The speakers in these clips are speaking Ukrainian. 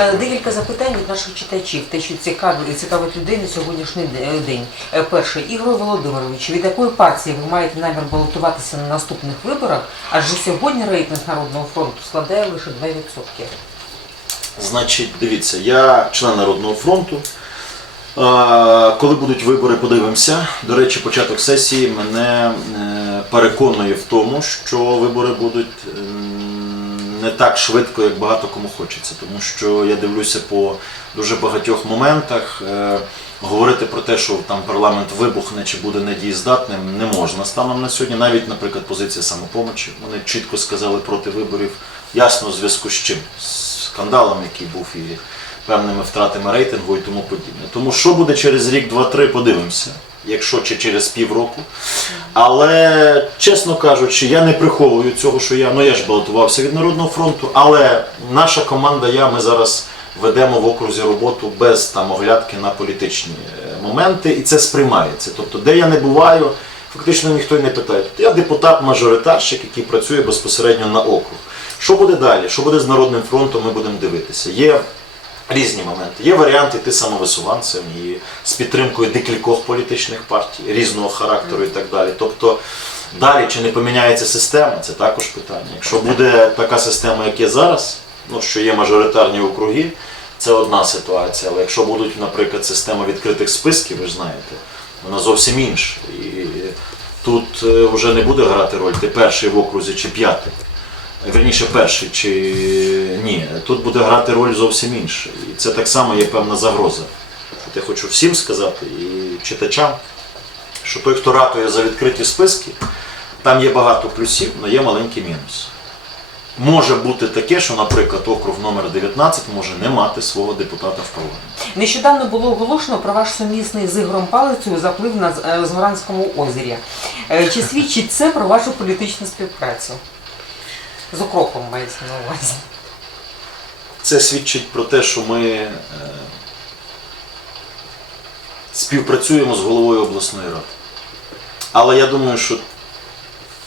Е, Декілька запитань від наших читачів, те, що цікавить, цікавить людей на сьогоднішній день. Е, Перше, Ігор Володимирович, від якої партії ви маєте намір балотуватися на наступних виборах? Адже сьогодні рейтинг Народного фронту складає лише 2%. Значить, дивіться, я член Народного фронту. Е, Коли будуть вибори, подивимося. До речі, початок сесії мене е, переконує в тому, що вибори будуть м, не так швидко, як багато кому хочеться. Тому що я дивлюся по дуже багатьох моментах. е, Говорити про те, що там парламент вибухне чи буде недієздатним, не можна станом на сьогодні. Навіть, наприклад, позиція самопомочі. Вони чітко сказали проти виборів, ясно в зв'язку з чим? З скандалом, який був і певними втратами рейтингу і тому подібне. Тому що буде через рік, два-три, подивимося, якщо чи через півроку. Але, чесно кажучи, я не приховую цього, що я, ну я ж балотувався від Народного фронту, але наша команда, я, ми зараз ведемо в окрузі роботу без там оглядки на політичні е, моменти, і це сприймається. Тобто, де я не буваю, фактично ніхто й не питає. Тобто, я депутат-мажоритарщик, який працює безпосередньо на округ. Що буде далі? Що буде з Народним фронтом, ми будемо дивитися. Є різні моменти. Є варіант іти самовисуванцем і з підтримкою декількох політичних партій різного характеру і так далі. Тобто далі чи не поміняється система, це також питання. Якщо буде така система, як є зараз, ну що є мажоритарні округи, це одна ситуація. Але якщо будуть, наприклад, система відкритих списків, ви ж знаєте, вона зовсім інша. І тут е, вже не буде грати роль, ти перший в окрузі чи п'ятий. Верніше перший чи ні. Тут буде грати роль зовсім інша. І це так само є певна загроза. От я хочу всім сказати і читачам, що той, хто ратує за відкриті списки, там є багато плюсів, але є маленький мінус. Може бути таке, що, наприклад, округ номер 19 може не мати свого депутата в парламенті. Нещодавно було оголошено про ваш сумісний з Ігорем Палицею заплив на е, Згоранському озері. Е, Чи свідчить це про вашу політичну співпрацю? З укропом мається на увазі. Це свідчить про те, що ми е, співпрацюємо з головою обласної ради. Але я думаю, що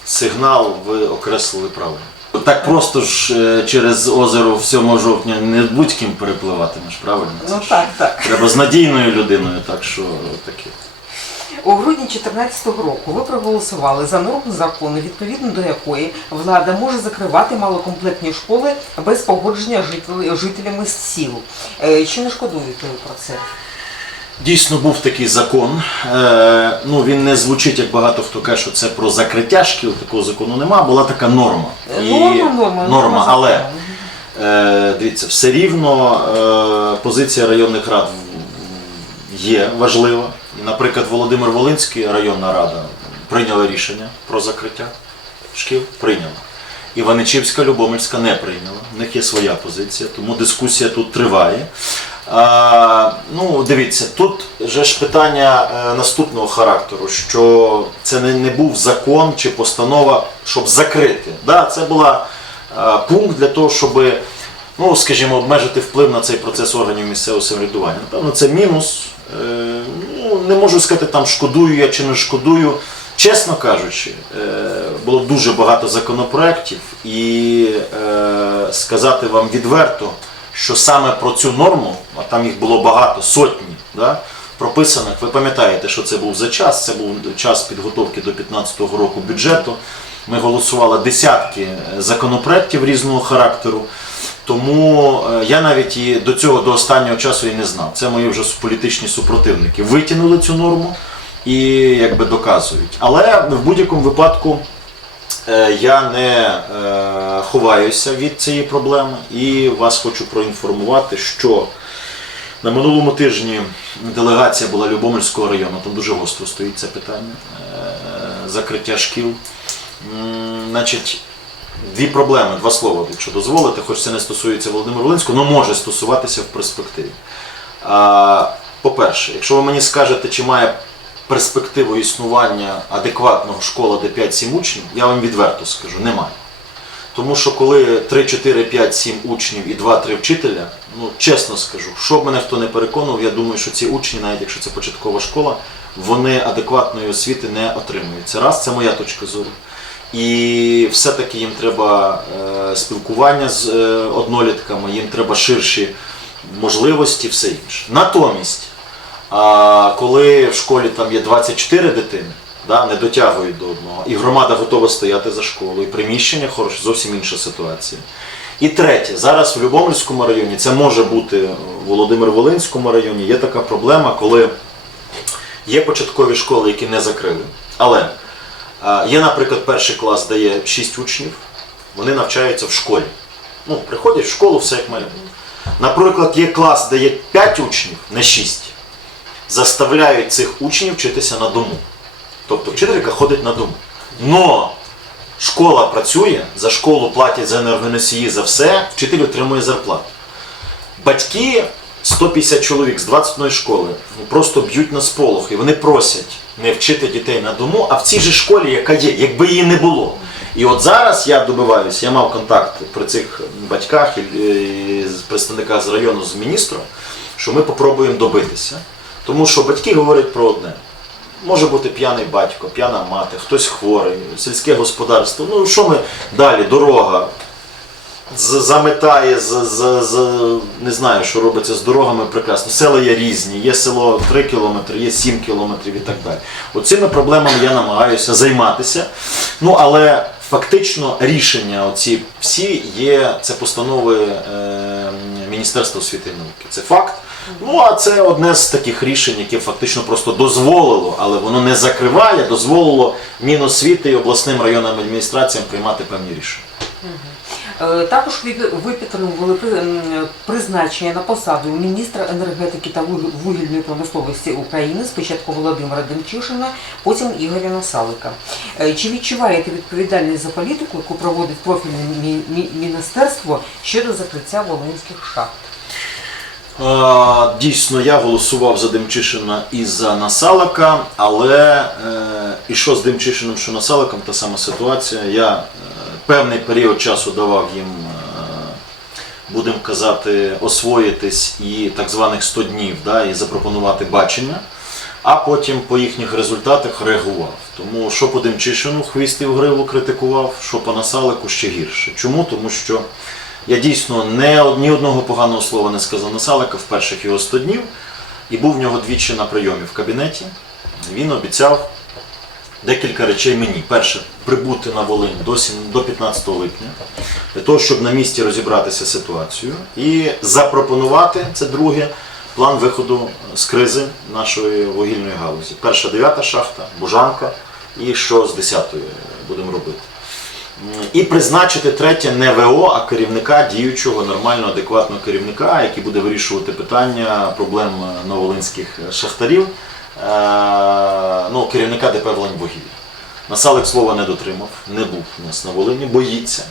сигнал ви окреслили правильно. Так просто ж е, через озеро 7 жовтня не будь-ким перепливатимеш, правильно? Це Ну ж так, так. Треба з надійною людиною, так що таке. У грудні 2014 року ви проголосували за норму закону, відповідно до якої влада може закривати малокомплектні школи без погодження жителями з сіл. Е, Чи не шкодуєте ви про це? Дійсно був такий закон. Е, ну він не звучить, як багато хто каже, що це про закриття шкіл. Такого закону нема. Була така норма. Е, І- Норма, норма, норма, але. Дивіться, все рівно позиція районних рад в- є важлива. І, наприклад, Володимир Волинський районна рада прийняла рішення про закриття шкіл. Прийняла. Іваничівська, Любомельська не прийняла. В них є своя позиція, тому дискусія тут триває. А, ну, дивіться, тут же ж питання е, наступного характеру, що це не, не був закон чи постанова, щоб закрити. Да, це була е, пункт для того, щоб, ну, скажімо, обмежити вплив на цей процес органів місцевого самоврядування. Напевно, це мінус. Е, ну, не можу сказати, там шкодую я чи не шкодую. Чесно кажучи, е, було дуже багато законопроєктів, і е, сказати вам відверто, що саме про цю норму, а там їх було багато, сотні, да, прописаних. Ви пам'ятаєте, що це був за час, це був час підготовки до 2015 року бюджету. Ми голосували десятки законопроєктів різного характеру. Тому е, я навіть і до цього до останнього часу і не знав. Це мої вже політичні супротивники. Витягнули цю норму і якби доказують. Але в будь-якому випадку е, я не е, ховаюся від цієї проблеми і вас хочу проінформувати, що на минулому тижні делегація була Любомельського району, там дуже гостро стоїть це питання закриття шкіл. Значить, дві проблеми, два слова, якщо дозволите, хоч це не стосується Володимира Волинського, але може стосуватися в перспективі. По-перше, якщо ви мені скажете, чи має перспективу існування адекватного школа, де 5-7 учнів, я вам відверто скажу, немає. Тому що коли 3, 4, 5, 7 учнів і 2-3 вчителя, ну чесно скажу, що б мене хто не переконував, я думаю, що ці учні, навіть якщо це початкова школа, вони адекватної освіти не отримують. Це раз, це моя точка зору. І все-таки їм треба е, спілкування з е, однолітками, їм треба ширші можливості, все інше. Натомість, коли в школі там є 24 дитини, да, не дотягують до одного, і громада готова стояти за школою, і приміщення хороше, зовсім інша ситуація. І третє, зараз в Любомльському районі, це може бути в Володимир-Волинському районі, є така проблема, коли є початкові школи, які не закрили. Але є, наприклад, перший клас, де є 6 учнів, вони навчаються в школі. Ну, приходять в школу, все як має бути. Наприклад, є клас, де є 5 учнів, не 6. Заставляють цих учнів вчитися на дому. Тобто вчителька ходить на дому. Но школа працює, за школу платять за енергоносії, за все, вчитель отримує зарплату. Батьки 150 чоловік з 21 школи ну, просто б'ють на сполох і вони просять не вчити дітей на дому, а в цій же школі, яка є, якби її не було. І от зараз я добиваюся, я мав контакт при цих батьках і, з представника з району з міністром, що ми попробуємо добитися. Тому що батьки говорять про одне. Може бути п'яний батько, п'яна мати, хтось хворий, сільське господарство. Ну що ми далі? Дорога заметає, з, з, з, не знаю, що робиться з дорогами прекрасно. Села є різні, є село 3 кілометри, є 7 кілометрів і так далі. Оцими проблемами я намагаюся займатися. Ну але фактично рішення оці всі є, це постанови е, Міністерства освіти і науки. Це факт. Ну а це одне з таких рішень, яке фактично просто дозволило, але воно не закриває, дозволило Міносвіти і обласним районним адміністраціям приймати певні рішення. Е, Також ви, ви підтримували призначення на посаду міністра енергетики та вугільної промисловості України спочатку Володимира Демчишина, потім Ігоря Насалика. Е, Чи відчуваєте відповідальність за політику, яку проводить профільне мі- мі- міністерство щодо закриття волинських шахт? Дійсно, я голосував за Демчишина і за Насалика, але е, і що з Демчишином, що Насаликом, та сама ситуація. Я певний період часу давав їм, е, будемо казати, освоїтись і так званих 100 днів, да, і запропонувати бачення, а потім по їхніх результатах реагував. Тому що по Демчишину хвістів гриву критикував, що по Насалику ще гірше. Чому? Тому що я дійсно не, ні одного поганого слова не сказав Насалика в перших його 100 днів і був в нього двічі на прийомі в кабінеті. Він обіцяв декілька речей мені. Перше, прибути на Волинь до, до 15 липня, для того, щоб на місці розібратися з ситуацією і запропонувати, це друге, план виходу з кризи нашої вугільної галузі. Перша дев'ята шахта, Бужанка і що з 10-ї будемо робити. І призначити третє не ВО, а керівника діючого нормального, адекватного керівника, який буде вирішувати питання проблем новолинських шахтарів, ну, керівника ДП «Волиньвугілля». Насалик слова не дотримав, не був у нас на Волині, боїться.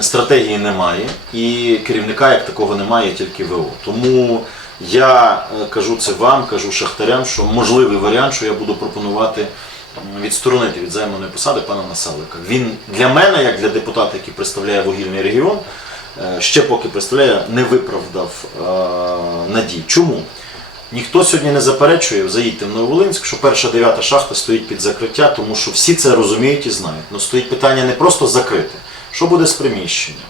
Стратегії немає, і керівника як такого немає, тільки ВО. Тому я е, кажу це вам, кажу шахтарям, що можливий варіант, що я буду пропонувати відсторонити від займаної посади пана Насалика. Він для мене, як для депутата, який представляє вугільний регіон, е, ще поки представляє, не виправдав е, надій. Чому? Ніхто сьогодні не заперечує, заїдьте в Нововолинськ, що перша дев'ята шахта стоїть під закриття, тому що всі це розуміють і знають. Ну стоїть питання не просто закрити. Що буде з приміщенням?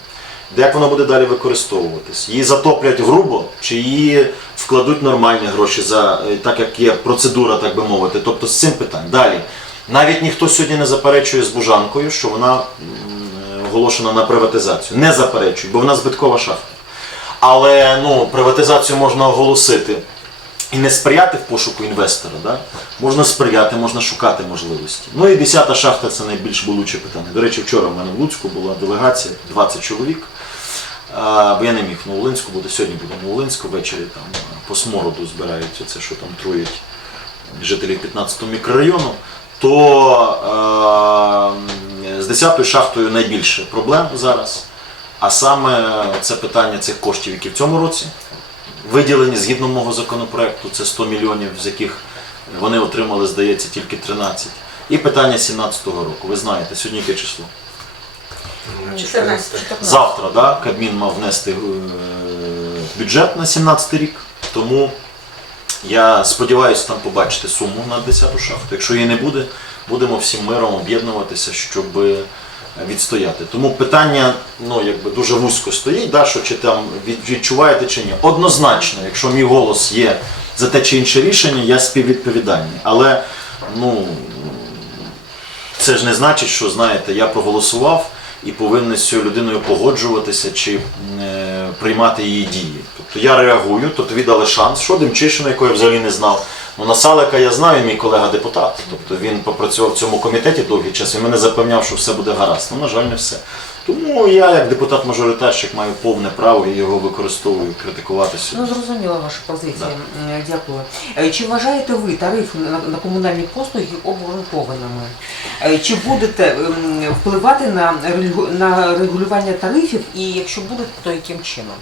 Як воно буде далі використовуватись? Її затоплять грубо, чи її вкладуть нормальні гроші за е, так, як є процедура, так би мовити. Тобто з цим питань. Далі. Навіть ніхто сьогодні не заперечує з Бужанкою, що вона е, оголошена на приватизацію. Не заперечують, бо вона збиткова шахта. Але ну, приватизацію можна оголосити і не сприяти в пошуку інвестора. Да? Можна сприяти, можна шукати можливості. Ну і 10-та шахта це найбільш болюче питання. До речі, вчора в мене в Луцьку була делегація, 20 чоловік. А, бо я не міг в Новолинську бути, сьогодні буду в Новолинську ввечері там по смороду збираються, це що там труять жителів 15 мікрорайону, то е, з 10-ю шахтою найбільше проблем зараз. А саме це питання цих коштів, які в цьому році виділені згідно мого законопроекту, це 100 мільйонів, з яких вони отримали, здається, тільки 13. І питання 17-го року. Ви знаєте, сьогодні яке число? 14. Завтра да, Кабмін мав внести е, бюджет на 17 рік, тому я сподіваюся там побачити суму на 10-ту шахту. Якщо її не буде, будемо всім миром об'єднуватися, щоб відстояти. Тому питання ну, якби дуже вузько стоїть, да, що чи там від- відчуваєте чи ні. Однозначно, якщо мій голос є за те чи інше рішення, я співвідповідальний. Але ну, це ж не значить, що знаєте, я проголосував і повинен з цією людиною погоджуватися чи е, приймати її дії. Тобто я реагую, то тобі дали шанс. Що Демчишина, якого я взагалі не знав. Ну, Насалика я знаю, мій колега депутат. Тобто він попрацював в цьому комітеті довгий час і мене запевняв, що все буде гаразд. Ну, на жаль, не все. Тому я, як депутат-мажоритарщик, маю повне право і його використовую критикуватися. Ну, зрозуміла ваша позиція. М, Дякую. Е, Чи вважаєте ви тарифи на, на комунальні послуги обґрунтованими? Е, Чи будете ем, впливати на регулювання тарифів і якщо будете, то яким чином?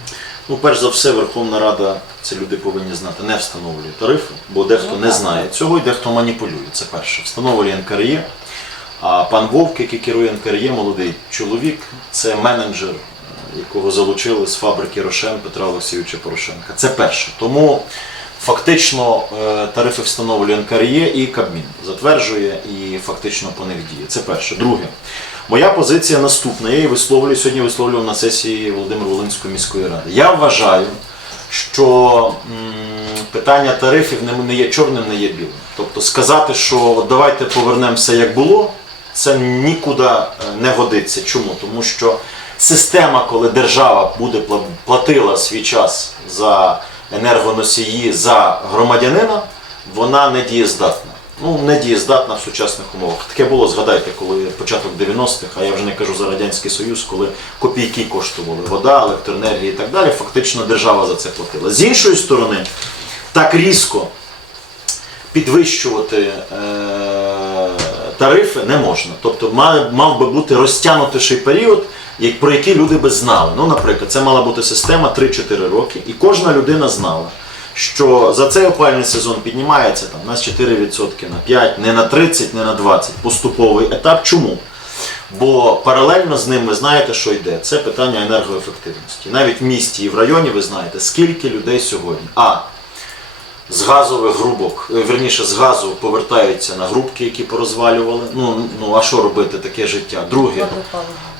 Ну, перш за все, Верховна Рада, це люди повинні знати, не встановлює тарифи, бо дехто Ну, не знає цього і дехто маніпулює. Це перше. Встановлює НКРЄ. А пан Вовк, який керує НКРЄ, молодий чоловік, це менеджер, якого залучили з фабрики Рошен Петра Олексійовича Порошенка. Це перше. Тому фактично е, тарифи встановлює НКРЄ і Кабмін затверджує і фактично по них діє. Це перше. Друге. Моя позиція наступна. Я її висловлюю сьогодні висловлював на сесії Володимир Волинської міської ради. Я вважаю, що питання тарифів не, є чорним, не є білим. Тобто сказати, що давайте повернемося як було, це нікуди е, не годиться. Чому? Тому що система, коли держава буде платила свій час за енергоносії за громадянина, вона не дієздатна. Ну, не дієздатна в сучасних умовах. Таке було, згадайте, коли початок 90-х, а я вже не кажу за Радянський Союз, коли копійки коштували вода, електроенергія і так далі. Фактично держава за це платила. З іншої сторони, так різко підвищувати е, тарифи не можна. Тобто мав, мав би бути розтягнутіший період, як, про який люди би знали. Ну, наприклад, це мала бути система 3-4 роки, і кожна людина знала, що за цей опальний сезон піднімається там, на 4%, на 5%, не на 30%, не на 20%. Поступовий етап. Чому? Бо паралельно з ним ви знаєте, що йде. Це питання енергоефективності. Навіть в місті і в районі ви знаєте, скільки людей сьогодні. А з газових грубок, е, верніше з газу повертаються на грубки, які порозвалювали. Ну, ну а що робити таке життя? Друге,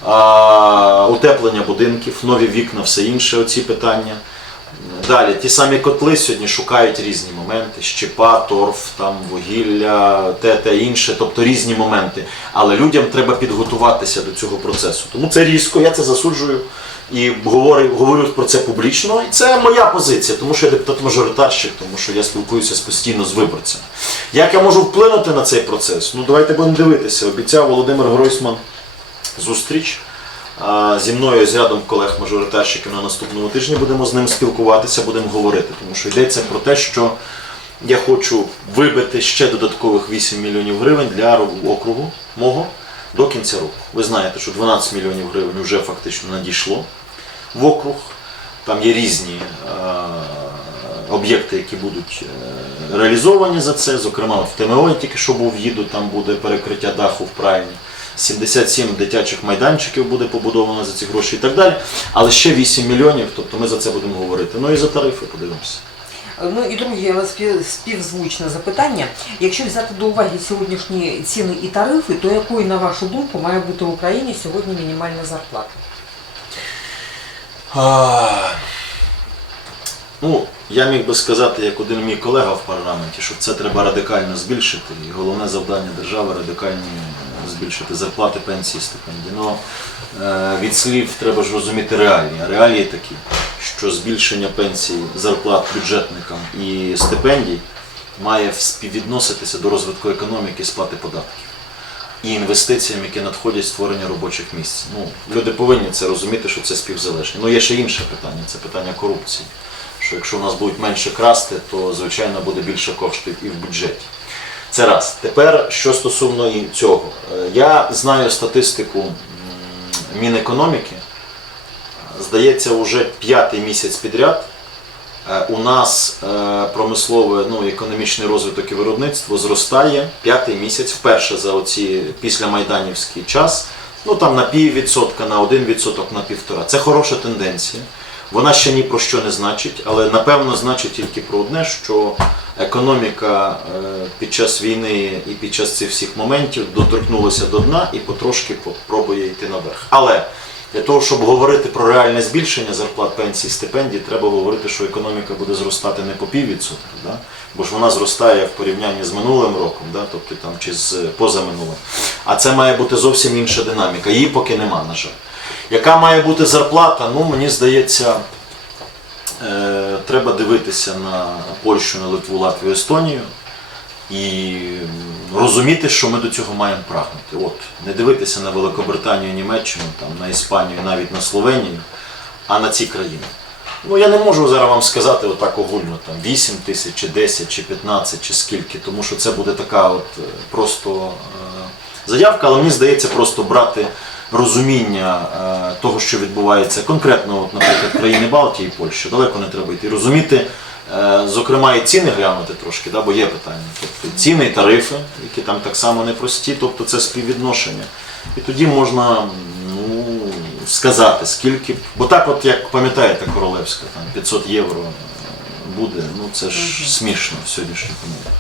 а, утеплення будинків, нові вікна, все інше, оці питання. Далі, ті самі котли сьогодні шукають різні моменти: щепа, торф, там, вугілля, те, те інше, тобто різні моменти. Але людям треба підготуватися до цього процесу. Тому це різко, я це засуджую і говорю, говорю про це публічно. І це моя позиція, тому що я депутат-мажоритарщик, тому що я спілкуюся постійно з виборцями. Як я можу вплинути на цей процес? Ну давайте будемо дивитися. Обіцяв Володимир Гройсман зустріч. Зі мною, з рядом колег-мажоритарщиків на наступному тижні будемо з ним спілкуватися, будемо говорити, тому що йдеться про те, що я хочу вибити ще додаткових 8 мільйонів гривень для округу мого до кінця року. Ви знаєте, що 12 мільйонів гривень вже фактично надійшло в округ. Там є різні е, об'єкти, які будуть е, реалізовані за це. Зокрема, в ТМО тільки що був їду, там буде перекриття даху в праймі. 77 дитячих майданчиків буде побудовано за ці гроші і так далі. Але ще 8 мільйонів, тобто ми за це будемо говорити. Ну і за тарифи подивимося. Ну і друге але співзвучне запитання. Якщо взяти до уваги сьогоднішні ціни і тарифи, то якою, на вашу думку, має бути в Україні сьогодні мінімальна зарплата? А, Ну, я міг би сказати, як один мій колега в парламенті, що це треба радикально збільшити. І головне завдання держави радикально збільшити зарплати, пенсії, стипендії. Ну, е, від слів треба ж розуміти реалії. А реалії такі, що збільшення пенсій, зарплат бюджетникам і стипендій має співвідноситися до розвитку економіки сплати податків і інвестиціям, які надходять створення робочих місць. Ну, люди повинні це розуміти, що це співзалежні. Ну, є ще інше питання, це питання корупції. Що якщо у нас будуть менше красти, то звичайно буде більше коштів і в бюджеті. Це раз. Тепер, що стосовно і цього, Е, я знаю статистику Мінекономіки. Здається, вже п'ятий місяць підряд е, у нас е, промислове, ну, економічний розвиток і виробництво зростає п'ятий місяць вперше за оці післямайданівський час. Ну там на пів відсотка, на один відсоток, на півтора. Це хороша тенденція. Вона ще ні про що не значить, але напевно значить тільки про одне, що економіка е, під час війни і під час цих всіх моментів доторкнулася до дна і потрошки по- пробує йти наверх. Але для того, щоб говорити про реальне збільшення зарплат, пенсій, стипендій, треба говорити, що економіка буде зростати не по піввідсотка, да? бо ж вона зростає в порівнянні з минулим роком, да? тобто там чи з позаминулим. А це має бути зовсім інша динаміка. Її поки нема, на жаль. Яка має бути зарплата? Ну, мені здається, е, треба дивитися на Польщу, на Литву, Латвію, Естонію і розуміти, що ми до цього маємо прагнути. От, не дивитися на Великобританію, Німеччину, там, на Іспанію, навіть на Словенію, а на ці країни. Ну, я не можу зараз вам сказати отак огульно, там 8 тисяч, чи 10, чи 15, чи скільки, тому що це буде така от е, просто е, заявка, але мені здається просто брати розуміння е, того, що відбувається конкретно, от, наприклад, країни Балтії і Польщі, далеко не треба йти. Розуміти, е, зокрема, і ціни глянути трошки, да, бо є питання. Тобто ціни і тарифи, які там так само непрості, тобто це співвідношення. І тоді можна ну, сказати, скільки. Бо так, от як пам'ятаєте, Королевська, там 500 євро буде, ну це ж смішно в сьогоднішніх умовах.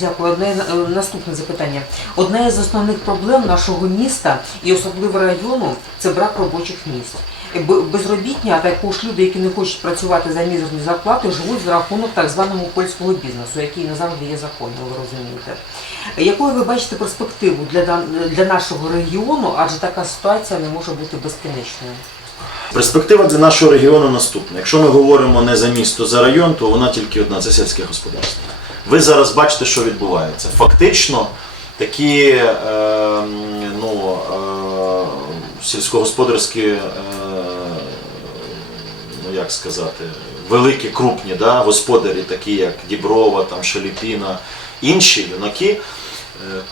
Дякую. Одне е, наступне запитання. Одна із основних проблем нашого міста і особливо району це брак робочих місць. Е, Безробітні, а також люди, які не хочуть працювати за мізерні зарплати, живуть за рахунок так званого польського бізнесу, який не завжди є законним, ви розумієте. Е, Якою ви бачите перспективу для, для нашого регіону, адже така ситуація не може бути безкінечною? Перспектива для нашого регіону наступна. Якщо ми говоримо не за місто, за район, то вона тільки одна це сільське господарство. Ви зараз бачите, що відбувається. Фактично, такі е, ну, е, сільськогосподарські, е, ну як сказати, великі, крупні да, господарі, такі як Діброва, там, Шаліпіна, інші юнаки,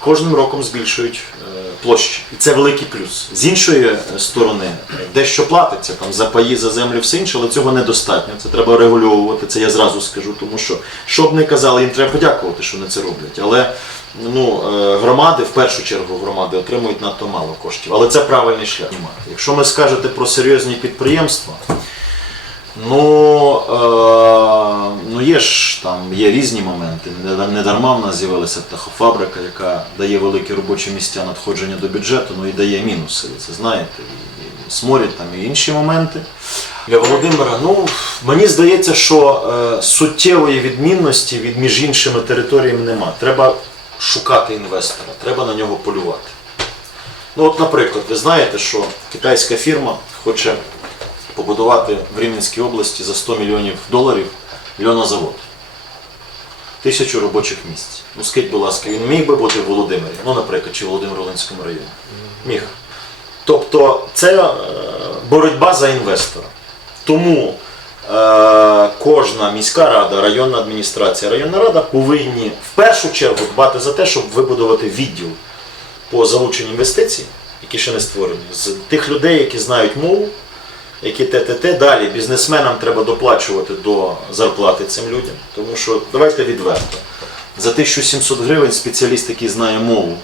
кожним роком збільшують е, площі. І це великий плюс. З іншої е, сторони, е, дещо платиться там за паї, за землю, все інше, але цього недостатньо. Це треба регульовувати. Це я зразу скажу, тому що що б не казали, їм треба подякувати, що вони це роблять. Але ну, е, громади, в першу чергу громади, отримують надто мало коштів. Але це правильний шлях. Якщо ми скажете про серйозні підприємства. Ну, е, ну є ж там є різні моменти. Не- дарма в нас з'явилася птахофабрика, яка дає великі робочі місця надходження до бюджету, ну і дає мінуси. Це знаєте. І, сморід там і інші моменти. Для Володимира, ну мені здається, що е, суттєвої відмінності від між іншими територіями нема. Треба шукати інвестора, треба на нього полювати. Ну, от, наприклад, ви знаєте, що китайська фірма хоче побудувати в Рівненській області за 100 мільйонів доларів льонозавод. Тисячу робочих місць. Ну, скажіть, будь ласка, він міг би бути в Володимирі, ну, наприклад, чи в Володимир-Волинському районі? Міг. Тобто це е, боротьба за інвестора. Тому е, кожна міська рада, районна адміністрація, районна рада повинні в першу чергу дбати за те, щоб вибудувати відділ по залученню інвестицій, які ще не створені, з тих людей, які знають мову, які ТТТ. Далі бізнесменам треба доплачувати до зарплати цим людям. Тому що давайте відверто. За 1700 гривень спеціаліст, який знає мову,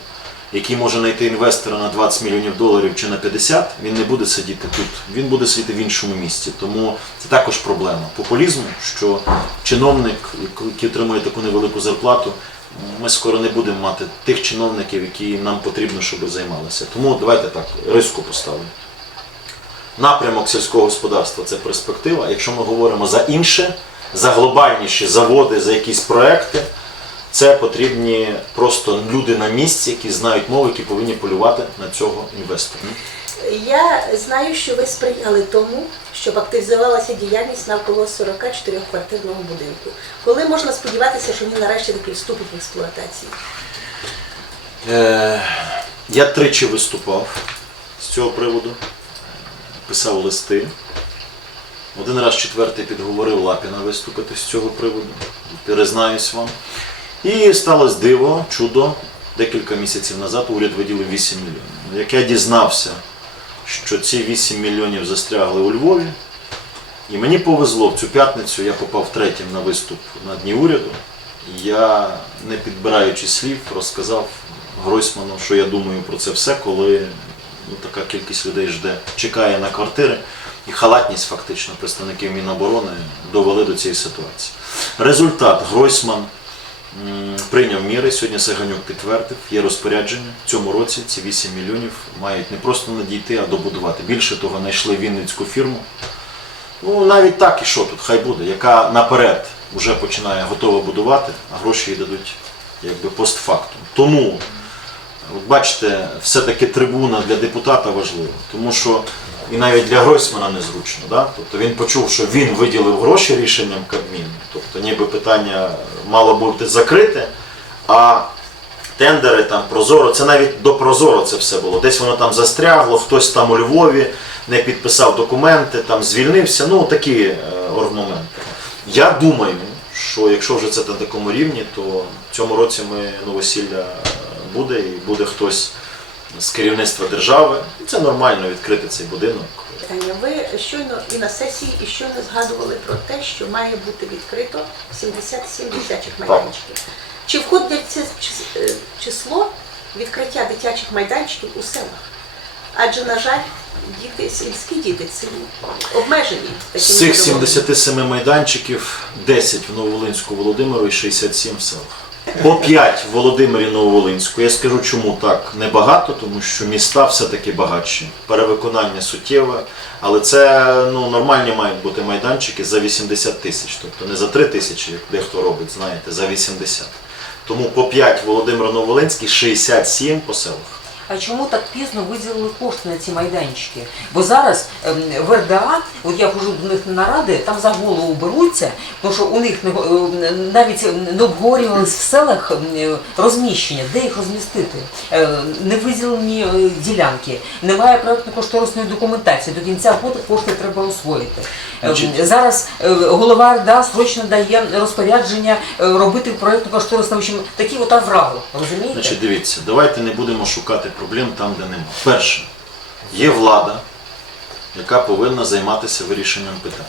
який може знайти інвестора на 20 мільйонів доларів чи на 50, він не буде сидіти тут, він буде сидіти в іншому місці. Тому це також проблема популізму, що чиновник, який отримує таку невелику зарплату, ми скоро не будемо мати тих чиновників, які нам потрібно, щоб займалися. Тому давайте так, риску поставимо. Напрямок сільського господарства це перспектива. Якщо ми говоримо за інше, за глобальніші заводи, за якісь проекти, це потрібні просто люди на місці, які знають мову, які повинні полювати на цього інвестора. Я знаю, що ви сприяли тому, щоб активізувалася діяльність навколо 44-квартирного будинку. Коли можна сподіватися, що він нарешті таки вступить в експлуатацію? Е, я тричі виступав з цього приводу, писав листи. Один раз четвертий підговорив Лапіна виступити з цього приводу, перезнаюсь вам. І сталося диво, чудо. Декілька місяців назад уряд виділив 8 мільйонів. Як я дізнався, що ці 8 мільйонів застрягли у Львові, і мені повезло в цю п'ятницю, я попав третім на виступ на Дні уряду. Я, не підбираючи слів, розказав Гройсману, що я думаю про це все, коли ну, така кількість людей жде, чекає на квартири. і халатність фактично представників Міноборони довели до цієї ситуації. Результат Гройсман прийняв міри. Сьогодні Саганюк підтвердив, є розпорядження. В цьому році ці 8 мільйонів мають не просто надійти, а добудувати. Більше того, знайшли вінницьку фірму. Ну, навіть так і що тут, хай буде, яка наперед вже починає готово будувати, а гроші їй дадуть якби постфактум. Тому, бачите, все-таки трибуна для депутата важлива, тому що і навіть для Гройсмана незручно. Да? Тобто він почув, що він виділив гроші рішенням Кабміну, тобто ніби питання мало бути закрите, а тендери там Прозоро, це навіть до Прозоро це все було. Десь воно там застрягло, хтось там у Львові не підписав документи, там звільнився. Ну такі е, оргмоменти. Я думаю, що якщо вже це на такому рівні, то в цьому році ми новосілля буде і буде хтось з керівництва держави. І це нормально відкрити цей будинок. Ви щойно і на сесії, і щойно згадували про те, що має бути відкрито 77 дитячих майданчиків. Чи входить це е, число відкриття дитячих майданчиків у селах? Адже, на жаль, діти, сільські діти обмежені. З цих 77 майданчиків 10 в Нововолинську Володимиру і 67 в селах. По 5 в Володимирі Нововолинську. Я скажу, чому так небагато, тому що міста все-таки багатші. Перевиконання суттєве, але це ну, нормальні мають бути майданчики за 80 тисяч. Тобто не за 3 тисячі, як дехто робить, знаєте, за 80. Тому по 5 Володимир Новолинський, 67 по селах. А чому так пізно виділили кошти на ці майданчики? Бо зараз ем, в РДА, от я хожу до них на наради, там за голову беруться, тому що у них не, е, навіть не обговорювалися в селах ем, розміщення, де їх розмістити. Е, Не виділені е, ділянки, немає проєктно-кошторисної документації. До кінця року кошти треба освоїти. Е, Зараз е, голова РДА срочно дає розпорядження е, робити проєктно-кошторисну, такі от аврали, розумієте? Значить, дивіться, давайте не будемо шукати проблем там, де нема. Перше, є влада, яка повинна займатися вирішенням питань.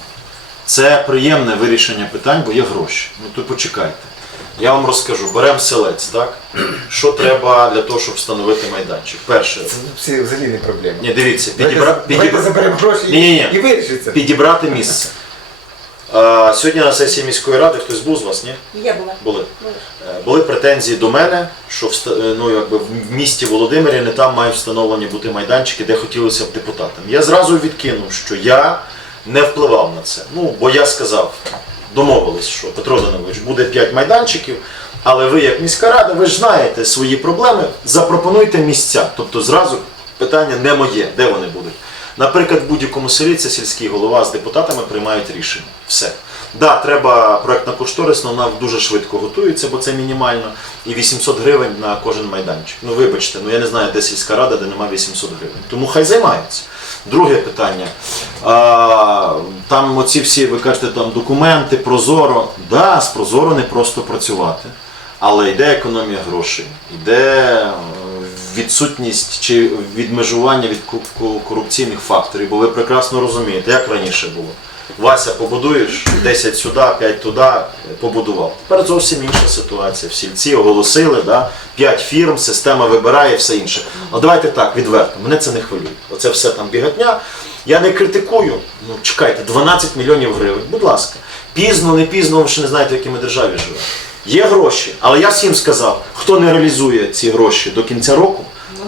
Це приємне вирішення питань, бо є гроші. Ну то почекайте. Я вам розкажу, беремо селець, так? Що треба для того, щоб встановити майданчик? Перше, Це взагалі не проблема. ні, дивіться, підібра... давайте підібра... заберемо гроші Ні-ні-ні. і вирішиться. підібрати місце. А, сьогодні на сесії міської ради хтось був з вас, ні? Я була. Були. Е, Були претензії до мене, що вста- е, ну, якби в місті Володимирі не там мають встановлені бути майданчики, де хотілося б депутатам. Я зразу відкинув, що я не впливав на це. Ну, бо я сказав, домовились, що Петро Данович буде 5 майданчиків, але ви, як міська рада, ви ж знаєте свої проблеми, запропонуйте місця. Тобто зразу питання не моє, де вони будуть. Наприклад, в будь-якому селі це сільський голова з депутатами приймають рішення. Все. Да, треба проектна кошторисна, вона дуже швидко готується, бо це мінімально. І 800 гривень на кожен майданчик. Ну вибачте, ну я не знаю, де сільська рада, де немає 800 гривень. Тому хай займаються. Друге питання. А, там оці всі, ви кажете, там документи, прозоро. Да, з прозоро не просто працювати. Але йде економія грошей, йде відсутність чи відмежування від корупційних факторів, бо ви прекрасно розумієте, як раніше було. Вася, побудуєш 10 сюди, 5 туди, побудував. Тепер зовсім інша ситуація. В сільці оголосили, да? 5 фірм, система вибирає все інше. Ну давайте так, відверто, мене це не хвилює. Оце все там біготня. Я не критикую. Ну чекайте, 12 мільйонів гривень, будь ласка. Пізно, не пізно, ви ще не знаєте, в якій ми державі живемо. Є гроші, але я всім сказав, хто не реалізує ці гроші до кінця року,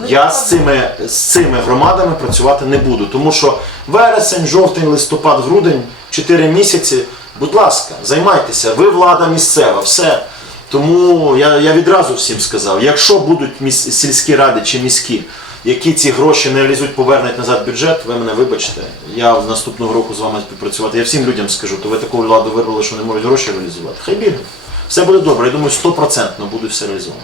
я з цими, з цими громадами працювати не буду. Тому що вересень, жовтень, листопад, грудень, 4 місяці, будь ласка, займайтеся, ви влада місцева, все. Тому я, я відразу всім сказав, якщо будуть міс- сільські ради чи міські, які ці гроші не реалізують, повернуть назад бюджет, ви мене вибачте, я з наступного року з вами співпрацювати. Я всім людям скажу, то ви таку владу вибрали, що не можуть гроші реалізувати. Хай бігають. Все буде добре. Я думаю, стопроцентно буде все реалізовано.